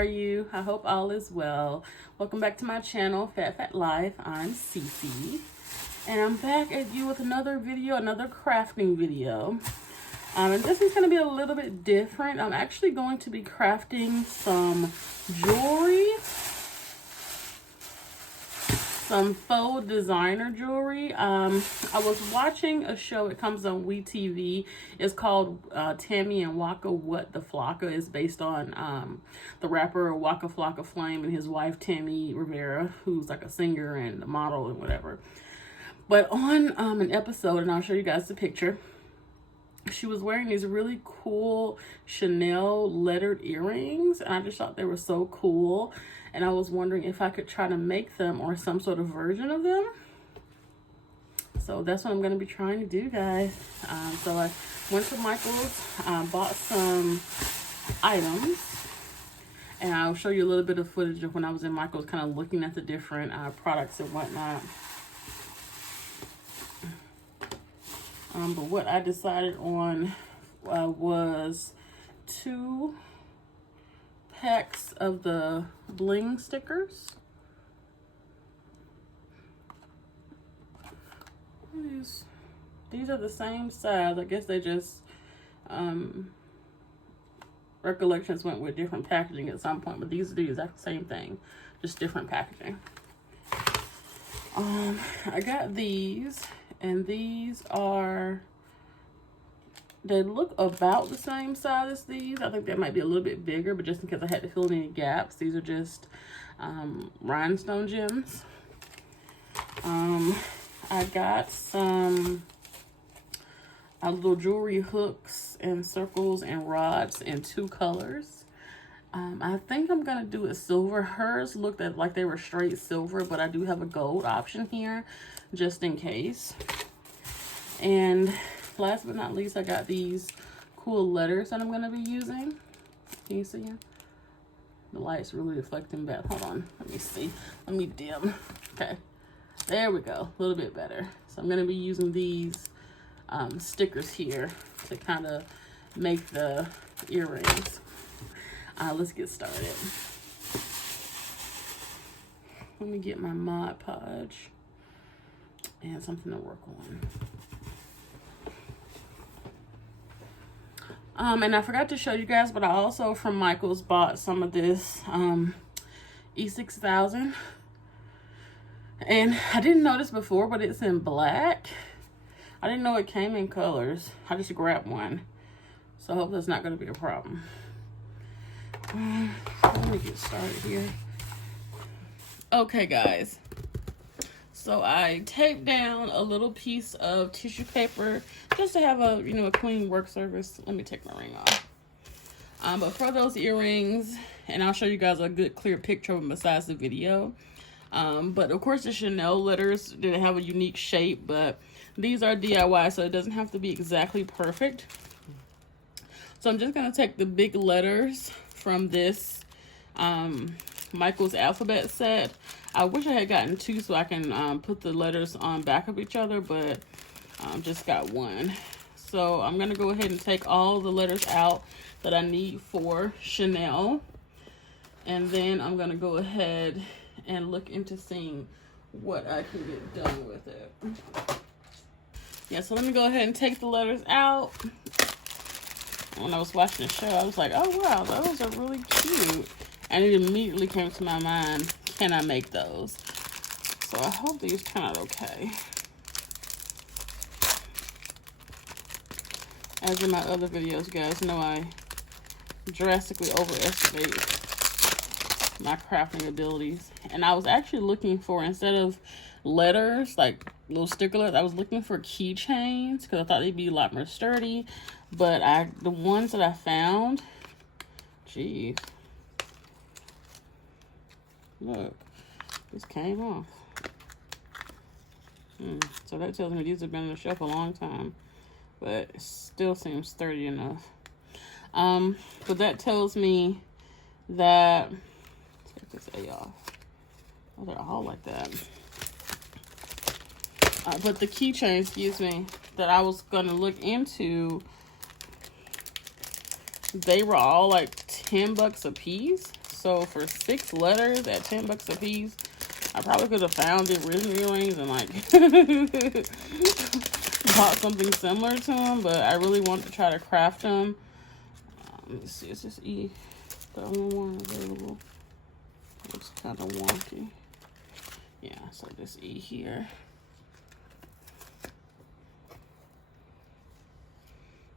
are you? I hope all is well. Welcome back to my channel, PhatFatLife. I'm Cece, and I'm back at you with another video, another crafting video. And this is going to be a little bit different. I'm actually going to be crafting some jewelry, some faux designer jewelry. I was watching a show. It comes on WeTV. It's called Tammy and Waka, What the Flocka. Is based on the rapper Waka Flocka Flame and his wife Tammy Rivera, who's like a singer and a model and whatever. But on an episode, and I'll show you guys the picture, she was wearing these really cool Chanel lettered earrings, and I just thought they were so cool. And I was wondering if I could try to make them or some sort of version of them. So that's what I'm going to be trying to do, guys. So I went to Michael's, bought some items, and I'll show you a little bit of footage of when I was in Michael's, kind of looking at the different products and whatnot. But what I decided on was 2 packs of the bling stickers. These are the same size. I guess they just recollections went with different packaging at some point, but these are the exact same thing, just different packaging. I got these, and these are, they look about the same size as these. I think they might be a little bit bigger, but just in case I had to fill in any gaps, these are just rhinestone gems. I got some little jewelry hooks and circles and rods in 2 colors. I think I'm gonna do it silver. Hers looked like they were straight silver, but I do have a gold option here just in case. And last but not least, I got these cool letters that I'm going to be using. Can you see? The light's really reflecting back. Hold on. Let me see. Let me dim. Okay. There we go. A little bit better. So I'm going to be using these stickers here to kind of make the earrings. Let's get started. Let me get my Mod Podge and something to work on. And I forgot to show you guys, but I also from Michael's bought some of this E6000. And I didn't notice before, but it's in black. I didn't know it came in colors. I just grabbed one. So I hope that's not going to be a problem. Let me get started here. Okay, guys. So I taped down a little piece of tissue paper just to have a, a clean work surface. Let me take my ring off. But for those earrings, and I'll show you guys a good clear picture of them besides the video. But of course the Chanel letters didn't have a unique shape, but these are DIY, so it doesn't have to be exactly perfect. So I'm just gonna take the big letters from this Michael's alphabet set. I wish I had gotten 2 so I can put the letters on back of each other, but just got 1. So I'm going to go ahead and take all the letters out that I need for Chanel. And then I'm going to go ahead and look into seeing what I can get done with it. Yeah, so let me go ahead and take the letters out. When I was watching the show, I was like, oh wow, those are really cute. And it immediately came to my mind, can I make those? So I hope these turn out okay. As in my other videos, you guys know I drastically overestimate my crafting abilities. And I was actually looking for, instead of letters, like little sticker letters, I was looking for keychains because I thought they'd be a lot more sturdy. But the ones that I found, geez. Look, this came off. So that tells me these have been on the shelf a long time, but it still seems sturdy enough. But that tells me that, let's get this A off. Oh, they're all like that. But the keychain, excuse me, that I was gonna look into, they were all like $10 a piece. So for 6 letters at 10 bucks a piece, I probably could have found the original earrings and like bought something similar to them, but I really want to try to craft them. Let me see, is this E the only one available? Looks kind of wonky. Yeah, so this E here.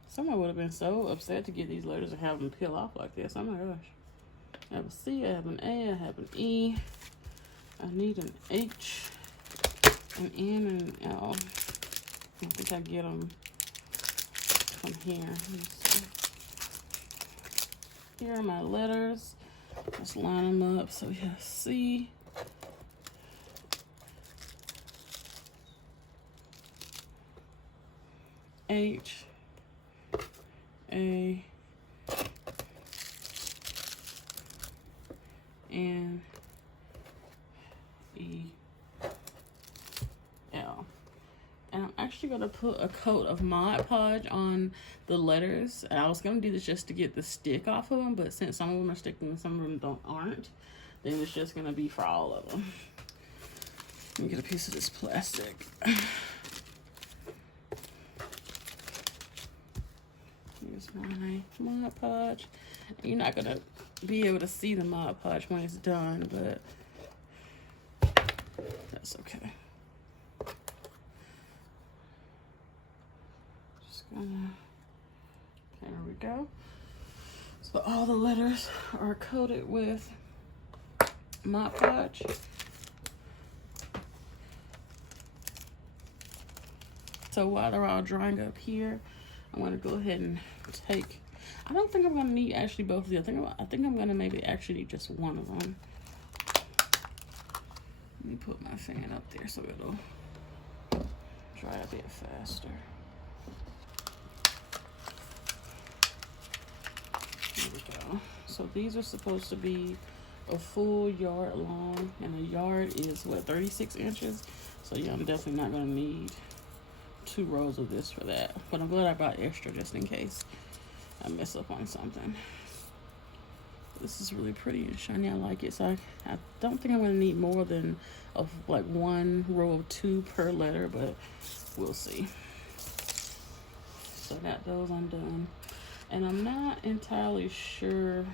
Someone would have been so upset to get these letters and have them peel off like this. Oh my gosh. I have a C, I have an A, I have an E. I need an H, an N, and an L. I think I get them from here. Let me see. Here are my letters. Let's line them up. So we have C, H, A, N, E, L. And I'm actually going to put a coat of Mod Podge on the letters. And I was going to do this just to get the stick off of them, but since some of them are sticking and some of them aren't, then it's just going to be for all of them. Let me get a piece of this plastic. Here's my Mod Podge. You're not going to be able to see the Mod Podge when it's done, but that's okay. Just gonna, there we go. So all the letters are coated with Mod Podge. So while they're all drying up here, I'm gonna go ahead and take, I don't think I'm gonna need actually both of these. I think I'm gonna maybe actually need just one of them. Let me put my fan up there so it'll dry a bit faster. There we go. So these are supposed to be a full yard long, and a yard is what, 36 inches? So yeah, I'm definitely not gonna need 2 rows of this for that. But I'm glad I bought extra just in case I mess up on something. This is really pretty and shiny. I like it. So I don't think I'm going to need more than like 1 row of 2 per letter, but we'll see. So I got those undone. And I'm not entirely sure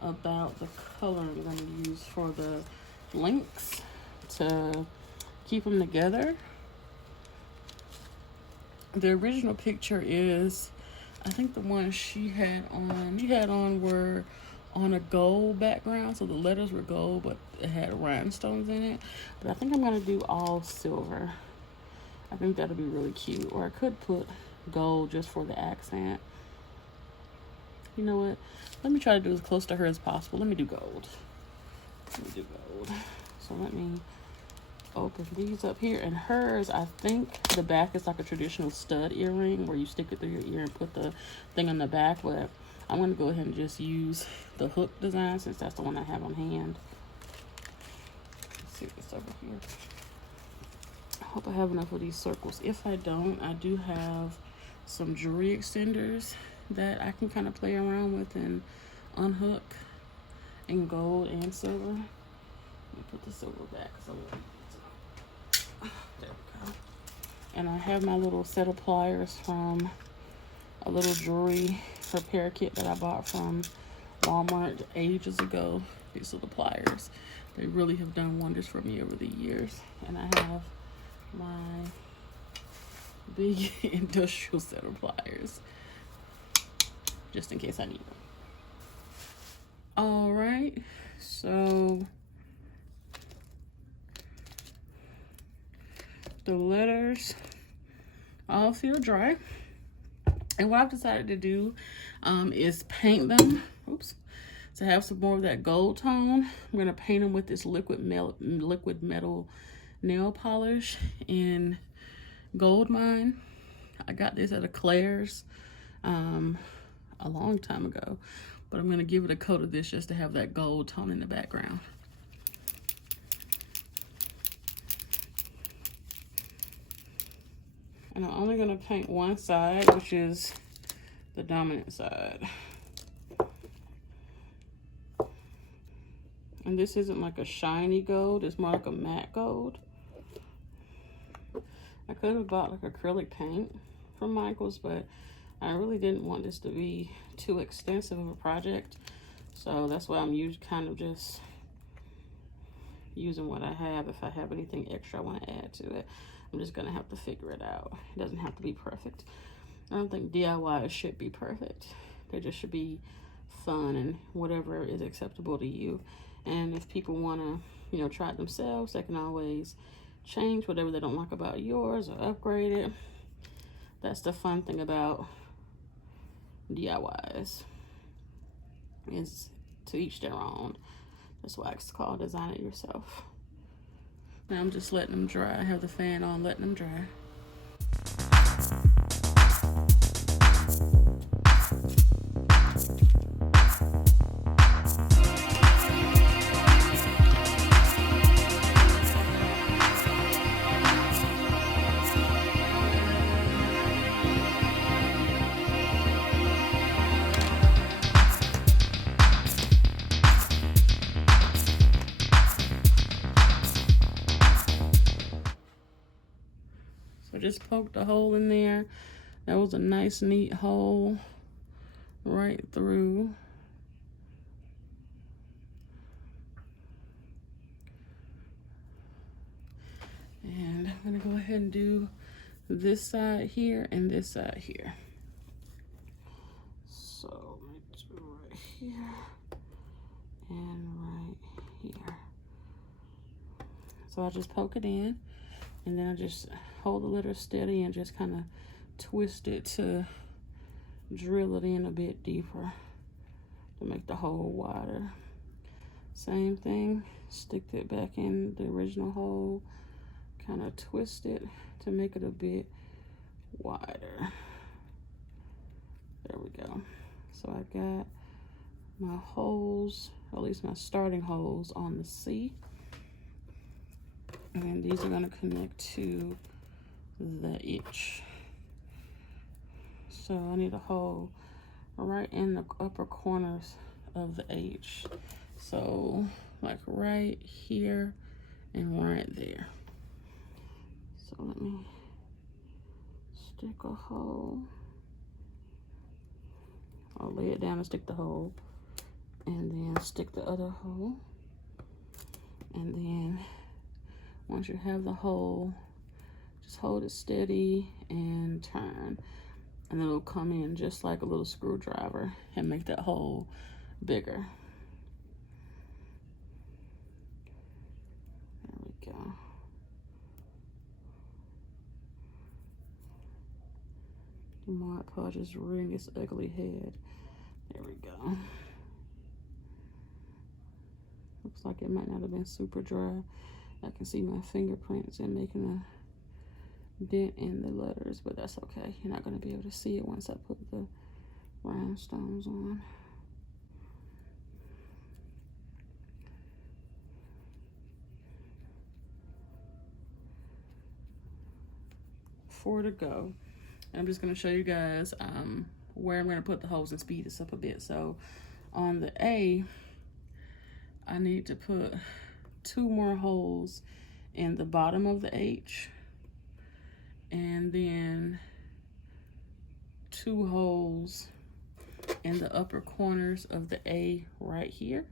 about the color I'm going to use for the links to keep them together. The original picture is, I think the one you had on were on a gold background, so the letters were gold, but it had rhinestones in it. But I think I'm gonna do all silver. I think that'll be really cute. Or I could put gold just for the accent. You know what? Let me try to do as close to her as possible. Let me do gold. So let me open these up here. And hers, I think the back is like a traditional stud earring where you stick it through your ear and put the thing on the back, but I'm going to go ahead and just use the hook design since that's the one I have on hand. Let's see what's over here. I hope I have enough of these circles. If I don't, I do have some jewelry extenders that I can kind of play around with and unhook in gold and silver. Let me put the silver back so there we go. And I have my little set of pliers from a little jewelry repair kit that I bought from Walmart ages ago. These little pliers, they really have done wonders for me over the years. And I have my big industrial set of pliers just in case I need them. All right, so the letters all feel dry, and what I've decided to do is paint them. Oops. To have some more of that gold tone, I'm gonna paint them with this liquid metal nail polish in Gold Mine. I got this at a Claire's a long time ago, but I'm gonna give it a coat of this just to have that gold tone in the background. And I'm only gonna paint one side, which is the dominant side. And this isn't like a shiny gold, it's more like a matte gold. I could have bought like acrylic paint from Michael's, but I really didn't want this to be too extensive of a project. So that's why I'm kind of just using what I have. If I have anything extra I want to add to it, I'm just gonna have to figure it out. It doesn't have to be perfect. I don't think DIY should be perfect. They just should be fun and whatever is acceptable to you. And if people want to, you know, try it themselves, they can always change whatever they don't like about yours or upgrade it. That's the fun thing about DIYs, is to each their own. That's why it's called Design It Yourself. Now I'm just letting them dry. I have the fan on, letting them dry. So just poked a hole in there. That was a nice, neat hole right through. And I'm gonna go ahead and do this side here and this side here. So let's do right here and right here. So I just poke it in, and then I just hold the letter steady and just kind of twist it to drill it in a bit deeper to make the hole wider. Same thing, stick it back in the original hole, kind of twist it to make it a bit wider. There we go. So I got my holes, or at least my starting holes, on the C. And then these are going to connect to the H. So I need a hole right in the upper corners of the H. So like right here and right there. So let me stick a hole. I'll lay it down and stick the hole, and then stick the other hole. And then once you have the hole, just hold it steady and turn, and then it'll come in just like a little screwdriver and make that hole bigger. There we go. The Mod Podge is rearing its ugly head. There we go. Looks like it might not have been super dry. I can see my fingerprints and making a dent in the letters, but that's okay. You're not going to be able to see it once I put the rhinestones on. Four to go. I'm just going to show you guys where I'm going to put the holes and speed this up a bit. So on the A, I need to put 2 more holes in the bottom of the H, and then 2 holes in the upper corners of the A right here.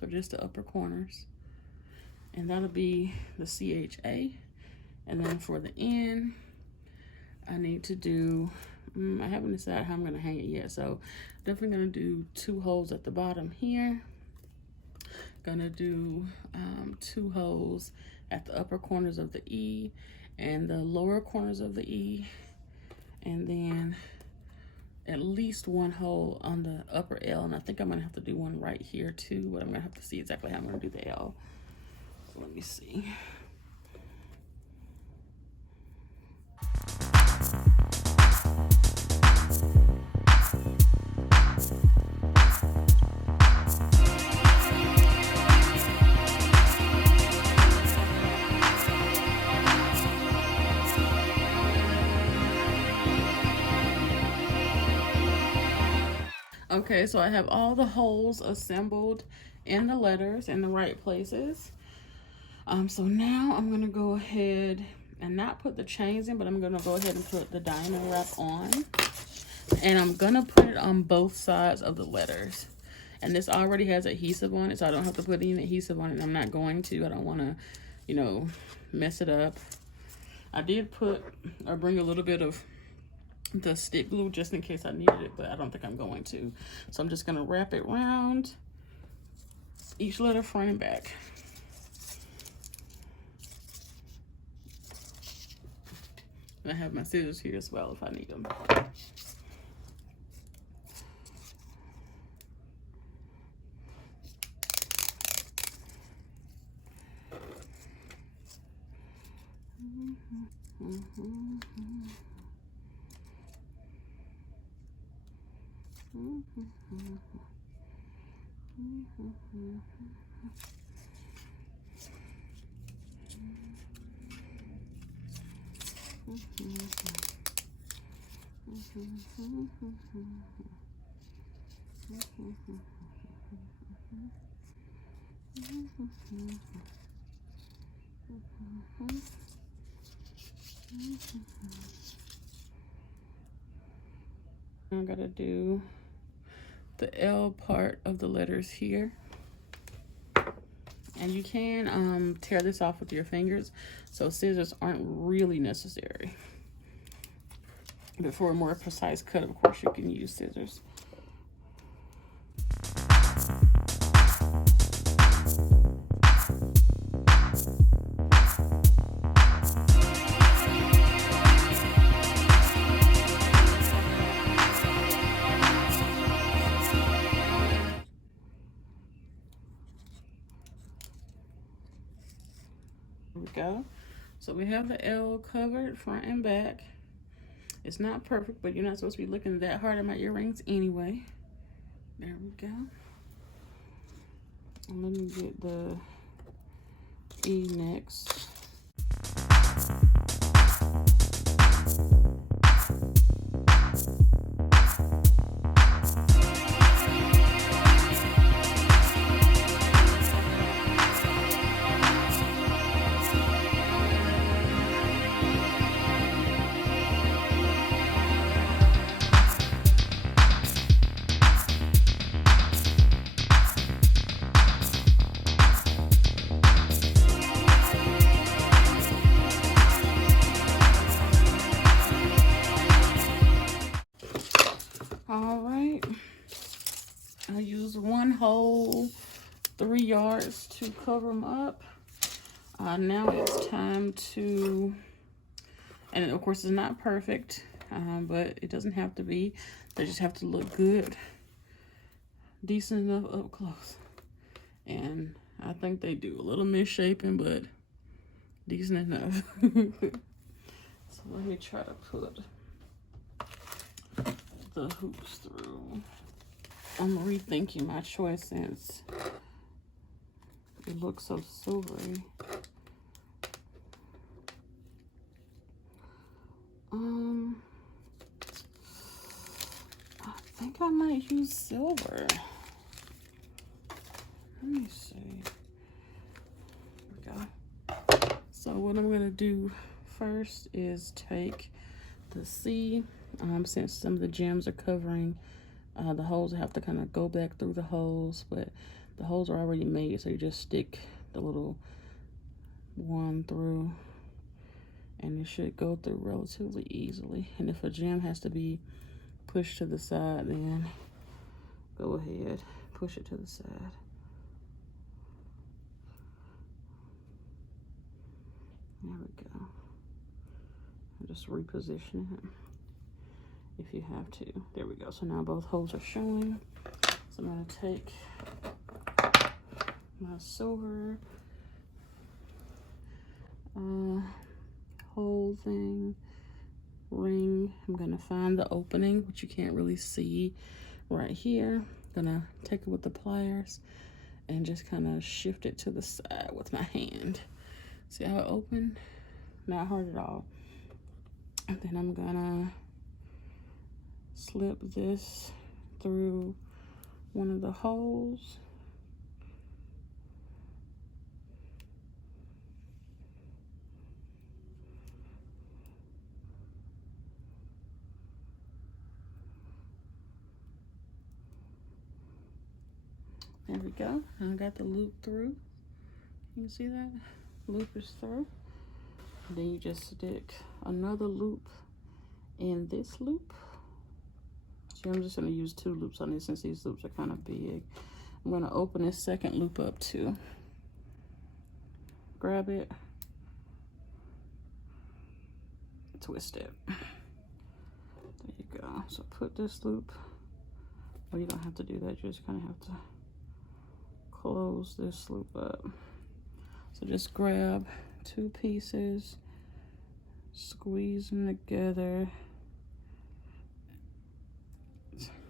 So just the upper corners, and that'll be the CHA. And then for the N, I need to do, I haven't decided how I'm gonna hang it yet, so definitely gonna do 2 holes at the bottom here. Gonna do 2 holes at the upper corners of the E and the lower corners of the E, and then at least 1 hole on the upper L, and I think I'm gonna have to do one right here too, but I'm gonna have to see exactly how I'm gonna do the L. So let me see. Okay, so I have all the holes assembled in the letters in the right places. So now I'm gonna go ahead and not put the chains in, but I'm gonna go ahead and put the diamond wrap on. And I'm gonna put it on both sides of the letters. And this already has adhesive on it, so I don't have to put any adhesive on it. I'm not going to. I don't want to, you know, mess it up. I did put or bring a little bit of the stick glue just in case I needed it, but I don't think I'm going to. So I'm just gonna wrap it around each letter front and back. And I have my scissors here as well if I need them. I gotta do the L part of the letters here. And you can tear this off with your fingers, so scissors aren't really necessary. But for a more precise cut, of course, you can use scissors. There we go. So we have the L covered front and back. It's not perfect, but you're not supposed to be looking that hard at my earrings anyway. There we go. And let me get the E next. All right, I use one whole 3 yards to cover them up. Now it's time to, and of course it's not perfect, but it doesn't have to be. They just have to look good, decent enough up close. And I think they do. A little misshapen, but decent enough. So let me try to put the hoops through. I'm rethinking my choice since it looks so silvery. I think I might use silver. Let me see. There we go. So what I'm gonna do first is take the C. Since some of the gems are covering the holes, I have to kind of go back through the holes, but the holes are already made, so you just stick the little one through and it should go through relatively easily. And if a gem has to be pushed to the side, then go ahead, push it to the side. There we go. I'll just reposition it if you have to. There we go. So now both holes are showing. So I'm going to take my silver hole thing, ring. I'm going to find the opening, which you can't really see right here. I'm going to take it with the pliers and just kind of shift it to the side with my hand. See how it opened? Not hard at all. And then I'm gonna slip this through one of the holes There we go. And I got the loop through. You see that? Loop is through. And then you just stick another loop in this loop. See, I'm just going to use 2 loops on this since these loops are kind of big. I'm going to open this second loop up too. Grab it. Twist it. There you go. So put this loop. Well, you don't have to do that. You just kind of have to close this loop up. So just grab 2 pieces, squeeze them together,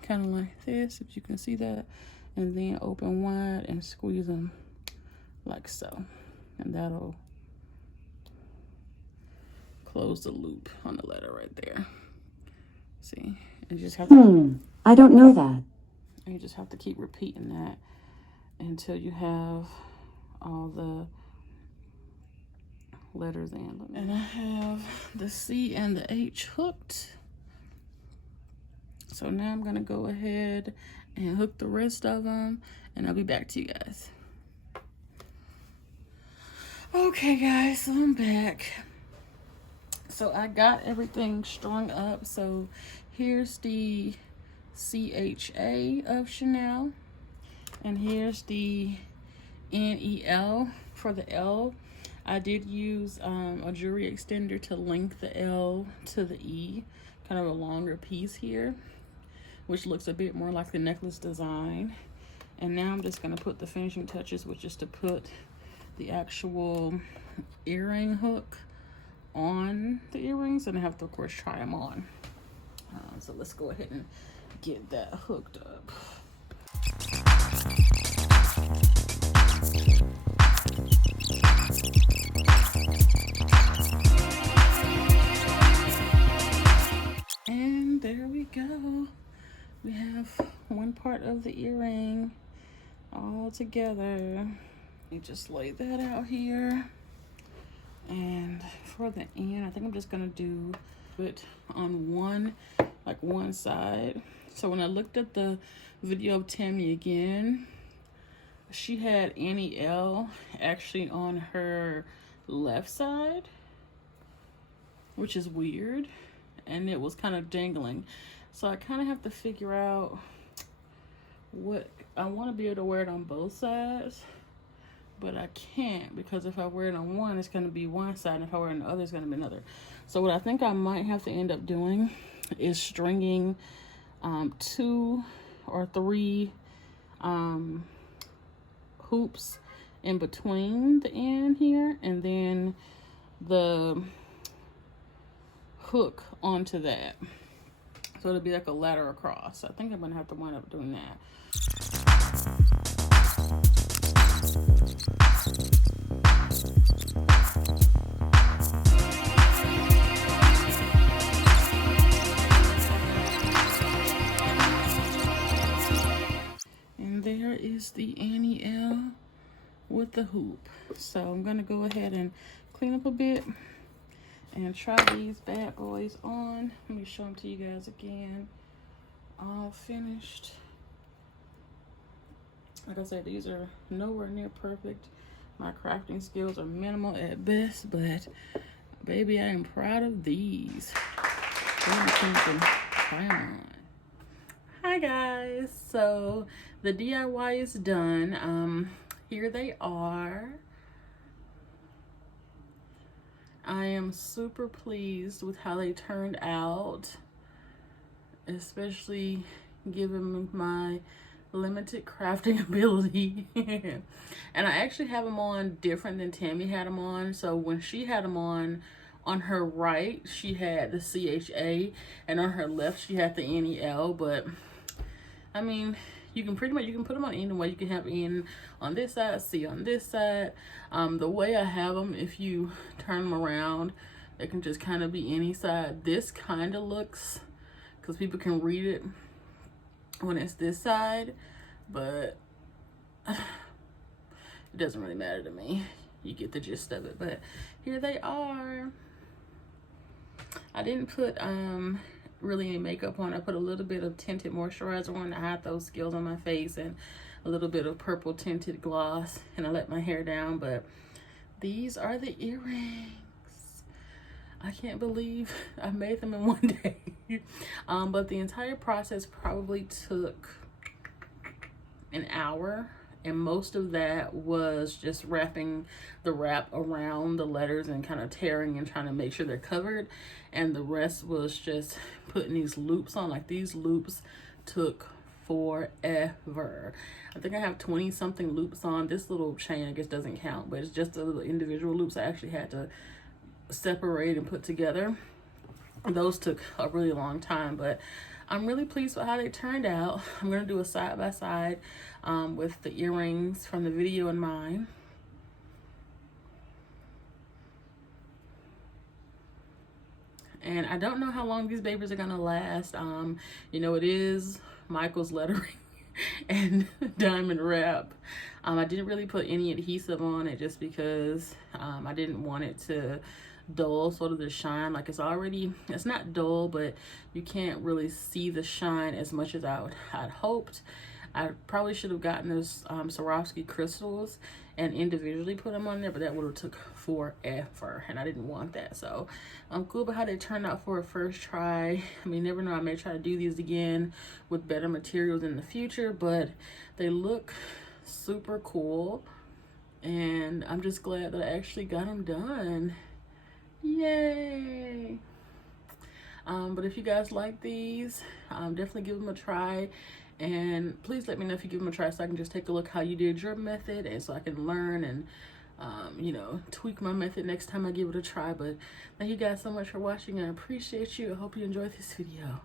kind of like this, if you can see that, and then open wide and squeeze them like so, and that'll close the loop on the letter right there. See, and you just have to I don't know that. And you just have to keep repeating that until you have all the letters in. And I have the C and the H hooked. So now I'm gonna go ahead and hook the rest of them, and I'll be back to you guys. Okay guys, so I'm back. So I got everything strung up. So here's the CHA of Chanel, and here's the NEL for the L. I did use a jewelry extender to link the L to the E, kind of a longer piece here, which looks a bit more like the necklace design. And now I'm just gonna put the finishing touches, which is to put the actual earring hook on the earrings, and I have to of course try them on. So let's go ahead and get that hooked up. And there we go. We have one part of the earring all together. You just lay that out here. And for the end, I think I'm just gonna do it on one side. So when I looked at the video of Tammy again, she had Annie L actually on her left side, which is weird, and it was kind of dangling. So I kind of have to figure out what I want to be able to wear it on both sides, but I can't, because if I wear it on one, it's going to be one side, and if I wear it on the other, it's going to be another. So what I think I might have to end up doing is stringing 2 or 3 hoops in between the end here, and then the hook onto that, so it'll be like a ladder across. I think I'm gonna have to wind up doing that. And there is the Annie L with the hoop. So I'm gonna go ahead and clean up a bit and try these bad boys on. Let me show them to you guys again. All finished. Like I said, these are nowhere near perfect. My crafting skills are minimal at best, but baby, I am proud of these. Hi guys, so the DIY is done. Here they are. I am super pleased with how they turned out, especially given my limited crafting ability. And I actually have them on different than Tammy had them on. So when she had them on her right, she had the CHA, and on her left, she had the NEL. But I mean, you can put them on any way. You can have N on this side, C on this side. The way I have them, if you turn them around, they can just kind of be any side. This kind of looks, because people can read it when it's this side, but it doesn't really matter to me. You get the gist of it. But here they are. I didn't put really any makeup on. I put a little bit of tinted moisturizer on to hide those scales on my face, and a little bit of purple tinted gloss, and I let my hair down. But these are the earrings. I can't believe I made them in one day. But the entire process probably took an hour, and most of that was just wrapping the wrap around the letters and kind of tearing and trying to make sure they're covered, and the rest was just putting these loops on. Like, these loops took forever. I think I have 20 something loops on. This little chain I guess doesn't count, but it's just the little individual loops I actually had to separate and put together. Those took a really long time, but I'm really pleased with how they turned out. I'm gonna do a side-by-side with the earrings from the video and mine. And I don't know how long these babies are gonna last. You know, it is Michael's lettering and diamond wrap. I didn't really put any adhesive on it just because I didn't want it to dull sort of the shine. Like, it's not dull, but you can't really see the shine as much as I'd hoped. I probably should have gotten those Swarovski crystals and individually put them on there, but that would have took forever, and I didn't want that. So I'm cool about how they turned out for a first try. I mean, never know, I may try to do these again with better materials in the future, but they look super cool, and I'm just glad that I actually got them done. Yay! But if you guys like these, definitely give them a try, and please let me know if you give them a try so I can just take a look how you did your method, and so I can learn and you know, tweak my method next time I give it a try. But thank you guys so much for watching. I appreciate you. I hope you enjoyed this video.